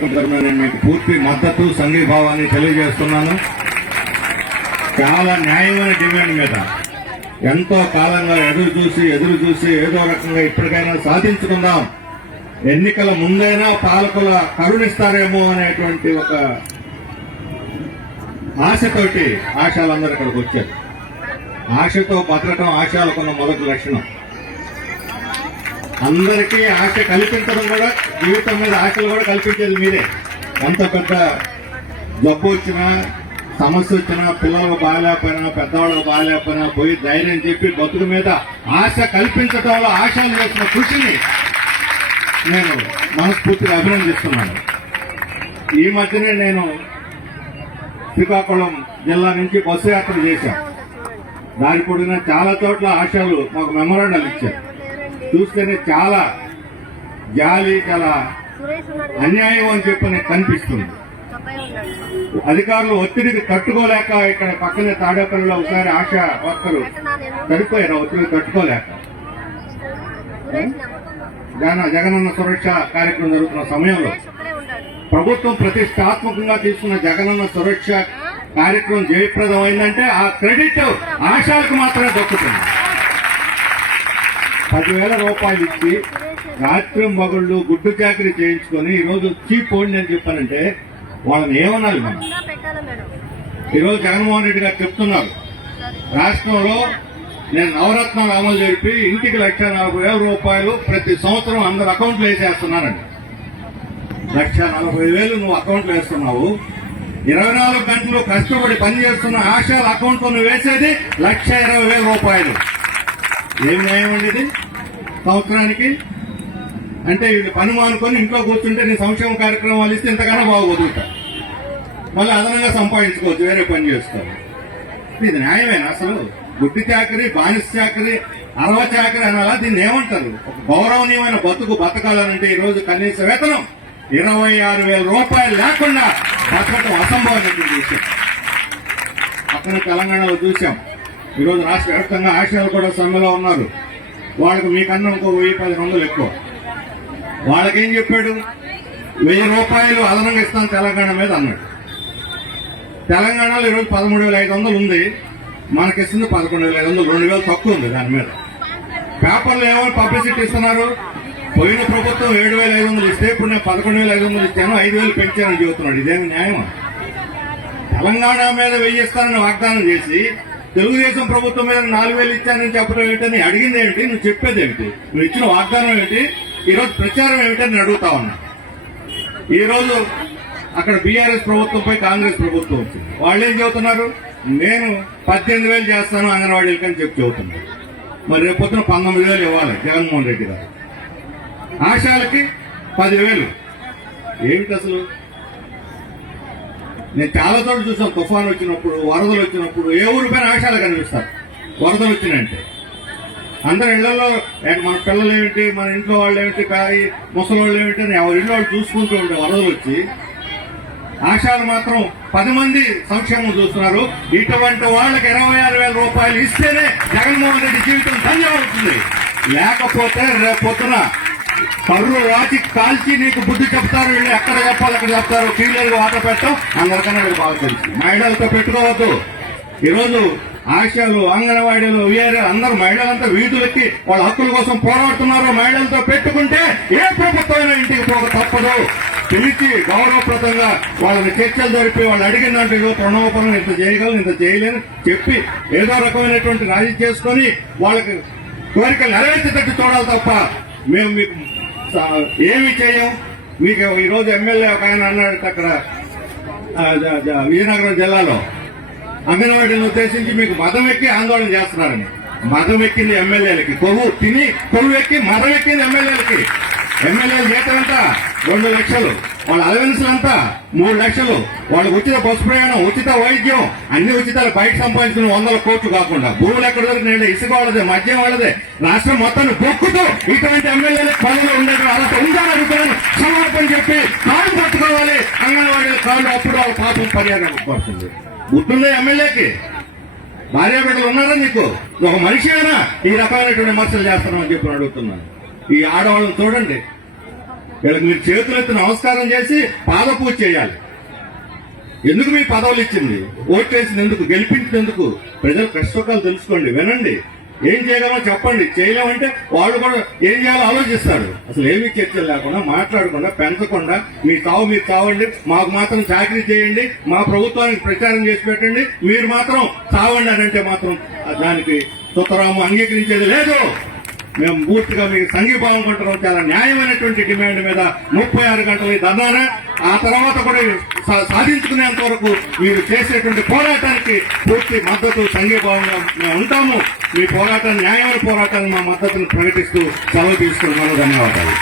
పథకం తరఫున నేను మీకు పూర్తి మద్దతు సంఘీభావాన్ని తెలియజేస్తున్నాను. చాలా న్యాయమైన డిమాండ్ మీద ఎంతో కాలంగా ఎదురు చూసి ఏదో రకంగా ఇప్పటికైనా సాధించుకుందాం, ఎన్నికల ముందైనా పాలకుల కరుణిస్తారేమో అనేటువంటి ఒక ఆశతోటి ఆశాలందరూ ఇక్కడికి వచ్చారు. ఆశతో బతకటం ఆశాలకున్న మొదటి లక్షణం. అందరికీ ఆశ కల్పించడం కూడా, జీవితం మీద ఆశలు కూడా కల్పించేది మీరే. ఎంత పెద్ద జబ్బు వచ్చినా, సమస్య వచ్చినా, పిల్లలకు బాగాలేకపోయినా, పెద్దవాళ్ళకు బాగాలేకపోయినా పోయి ధైర్యం చెప్పి బతుకు మీద ఆశ కల్పించడంలో ఆశలు చేసిన కృషిని నేను మనస్ఫూర్తిగా అభినందిస్తున్నాను. ఈ మధ్యనే నేను శ్రీకాకుళం జిల్లా నుంచి బస్సు యాత్ర చేశాను. దాని పొడిగిన చాలా చోట్ల ఆశలు మాకు మెమోరాండాలు ఇచ్చారు. చూస్తేనే చాలా జాలి, చాలా అన్యాయం అని చెప్పి కనిపిస్తుంది. అధికారులు ఒత్తిడికి తట్టుకోలేక ఇక్కడ పక్కనే తాడేపల్లిలో ఒకసారి ఆశా వర్కరు చనిపోయారు. ఒత్తిడి తట్టుకోలేక జగనన్న సురక్ష కార్యక్రమం జరుగుతున్న సమయంలో ప్రభుత్వం ప్రతిష్టాత్మకంగా తీసుకున్న జగనన్న సురక్ష కార్యక్రమం జయప్రదం అయిందంటే ఆ క్రెడిట్ ఆశాలకు మాత్రమే దక్కుతుంది. 10,000 రూపాయలు ఇచ్చి రాత్రి మగుళ్ళు గుడ్డు చాకరీ చేయించుకొని ఈరోజు చీప్ ఓడి అని చెప్పానంటే వాళ్ళని ఏమనాలి మనం? ఈరోజు జగన్మోహన్ రెడ్డి గారు చెప్తున్నారు, రాష్ట్రంలో నేను నవరత్నాలు అమలు జరిపి ఇంటికి 1,40,000 రూపాయలు ప్రతి సంవత్సరం అందరు అకౌంట్లు వేసేస్తున్నానండి. 1,40,000 నువ్వు అకౌంట్లు వేస్తున్నావు. 24 గంటలు కష్టపడి పనిచేస్తున్న ఆశాల అకౌంట్లో నువ్వు వేసేది 1,20,000 రూపాయలు. ఏమి న్యాయం అండి ఇది సంవత్సరానికి? అంటే వీళ్ళు పని మానుకొని ఇంట్లో కూర్చుంటే నీ సంక్షేమ కార్యక్రమాలు ఇస్తే ఇంతకన్నా బాగా వదులుతా, మళ్ళీ అదనంగా సంపాదించుకోవచ్చు, వేరే పని చేసుకోవాలి. ఇది న్యాయమేనా అసలు? గుడ్డి చాకరీ, బానిస చాకరీ, అరవ చాకరీ అనాలా? దీన్ని ఏమంటారు? ఒక గౌరవనీయమైన బతుకు బతకాలనంటే ఈరోజు కనీస వేతనం 26,000 రూపాయలు లేకుండా బతకటం అసంభవమైన విషయం. పక్కన తెలంగాణలో చూశాం. ఈరోజు రాష్ట్ర వ్యాప్తంగా ఆశాలు కూడా సమ్మెలో ఉన్నారు. వాళ్ళకి మీకన్నా ఇంకో 1,000-1,200 ఎక్కువ. వాళ్ళకేం చెప్పాడు? 1,000 రూపాయలు అదనంగా ఇస్తాను తెలంగాణ మీద అన్నాడు. తెలంగాణలో ఈరోజు 13,500 ఉంది, మనకిస్తుంది 11,500, 2,000 తక్కువ ఉంది దాని మీద. పేపర్లు ఏమో పబ్లిసిటీ ఇస్తున్నారు, పోయిన ప్రభుత్వం 7,500 ఇస్తే ఇప్పుడు నేను 11,500 ఇచ్చాను, 5,000 పెంచానని చెబుతున్నాడు. ఇదేమి న్యాయమా? తెలంగాణ మీద 1,000 ఇస్తానని వాగ్దానం చేసి తెలుగుదేశం ప్రభుత్వం మీద 4,000 ఇచ్చానని చెప్పడం ఏమిటని అడిగింది ఏమిటి? నువ్వు చెప్పేది ఏమిటి? నువ్వు ఇచ్చిన వాగ్దానం ఏమిటి? ఈరోజు ప్రచారం ఏమిటని అడుగుతా ఉన్నా. ఈరోజు అక్కడ బీఆర్ఎస్ ప్రభుత్వంపై కాంగ్రెస్ ప్రభుత్వం వచ్చింది. వాళ్ళు ఏం చెబుతున్నారు? నేను 18,000 చేస్తాను అంగన్వాడీలకి అని చెబుతున్నారు. మరి రేపు పొద్దున 19,000 ఇవ్వాలి జగన్మోహన్ రెడ్డి గారు. ఆశాలకి 10,000. ఏమిటి అసలు? నేను చాలా చోట్ల చూసాను. తుఫాను వచ్చినప్పుడు, వరదలు వచ్చినప్పుడు ఏ ఊరిపైన ఆశాలు కనిపిస్తారు. వరదలు వచ్చినాయంటే అందరు ఇళ్లలో మన పిల్లలు ఏమిటి, మన ఇంట్లో వాళ్ళు ఏమిటి, ముసలి వాళ్ళు ఏమిటి అని ఎవరి ఇళ్ళు వాళ్ళు చూసుకుంటూ ఉంటే వరదలు వచ్చి ఆశాలు మాత్రం 10 మంది సంక్షేమం చూస్తున్నారు. ఇటువంటి వాళ్ళకి 26,000 రూపాయలు ఇస్తేనే జగన్మోహన్ రెడ్డి జీవితం ధన్యమవుతుంది. లేకపోతే రేపు పొద్దున పర్రు రాచి కాల్చి నీకు బుద్ధి చెప్తారు. వీళ్ళు ఎక్కడ చెప్పాలి అక్కడ చెప్తారు. క్లియర్గా వాటర్ పెట్టడం అందరికన్నా వీళ్ళు బాగా తెలుసు. మహిళలతో పెట్టుకోవద్దు. ఈరోజు ఆశాలు, అంగన్వాడీలు, వీఆర్ఏ అందరూ మహిళలంతా వీధులెక్కి వాళ్ళ హక్కుల కోసం పోరాడుతున్నారు. మహిళలతో పెట్టుకుంటే ఏ ప్రభుత్వమైనా ఇంటికి పోక తప్పదు. పిలిచి గౌరవప్రదంగా వాళ్ళని చర్చలు జరిపి వాళ్ళు అడిగిన దాంట్లో ఏదో ప్రణవపరం ఇంత చేయగలను, ఇంత చేయలేని చెప్పి ఏదో రకమైనటువంటి రాజీ చేసుకొని వాళ్ళకి కోరికలు నెరవేర్చేటట్టు చూడాలి తప్ప మేము మీకు ఏమి చేయం. మీకు ఈరోజు ఎమ్మెల్యే ఒక ఆయన అన్నాడు అక్కడ విజయనగరం జిల్లాలో అంగన్వాడీని ఉద్దేశించి మీకు మదం ఎక్కి ఆందోళన చేస్తున్నారని. మదం ఎక్కింది ఎమ్మెల్యేలకి, కొవ్వు ఎక్కి మదం ఎక్కింది ఎమ్మెల్యేలకి. ఎమ్మెల్యేల జీతం అంతా 2 లక్షలు, వాళ్ళ అలవెన్స్ అంతా 3 లక్షలు, వాళ్ళకి ఉచిత బస్సు ప్రయాణం, ఉచిత వైద్యం, అన్ని ఉచితాలు బయట సంపాదించిన 100 కోట్లు కాకుండా భూములు ఎక్కడ దొరికినాయంటే ఇసుక వాళ్ళదే, మద్యం వాళ్ళదే, రాష్ట్రం మొత్తాన్ని బొక్కుతూ ఇటువంటి ఎమ్మెల్యేలకు పనులు ఉండేది అలా ఉండాలని అడుగుతాను. క్షమాపణ చెప్పి కాళ్ళు పట్టుకోవాలి. అంగన్వాడీ కాళ్ళు అప్పుడు వాళ్ళ పాపం పర్యాటన పడుతుంది. గుర్తుండే ఎమ్మెల్యేకి భార్యాబిడ్డలు ఉన్నారా? నీకు ఒక మనిషి అయినా ఈ రకమైనటువంటి విమర్శలు చేస్తున్నామని చెప్పి అడుగుతున్నాను. ఈ ఆడవాళ్ళని చూడండి, వీళ్ళకి మీరు చేతులెత్తి నమస్కారం చేసి పాదపూజ చేయాలి. ఎందుకు మీ పదవులు ఇచ్చింది? ఓట్లేసింది ఎందుకు? గెలిపించినందుకు? ప్రజల కష్టసుఖాలు తెలుసుకోండి, వినండి, ఏం చేయగలమో చెప్పండి. చేయలేమంటే వాళ్ళు కూడా ఏం చేయాలో ఆలోచిస్తారు. అసలు ఏమీ చర్చలు లేకుండా, మాట్లాడకుండా, పెంచకుండా మీ తావు మీరు తావండి, మాకు మాత్రం చాకరీ చేయండి, మా ప్రభుత్వానికి ప్రచారం చేసి పెట్టండి, మీరు మాత్రం తావండి అని అంటే మాత్రం దానికి సుతరాము అంగీకరించేది లేదు. మేము పూర్తిగా మీకు సంఘీభావం కొంటున్నాం. చాలా న్యాయమైనటువంటి డిమాండ్ మీద 36 గంటల ధర్నానా, ఆ తర్వాత కూడా సాధించుకునేంత వరకు మీరు చేసేటువంటి పోరాటానికి పూర్తి మద్దతు సంఘీభావంగా మేము ఉంటాము. మీ పోరాటాన్ని, న్యాయమైన పోరాటాన్ని మా మద్దతును ప్రకటిస్తూ సెలవు తీసుకుంటున్నాను. ధన్యవాదాలు.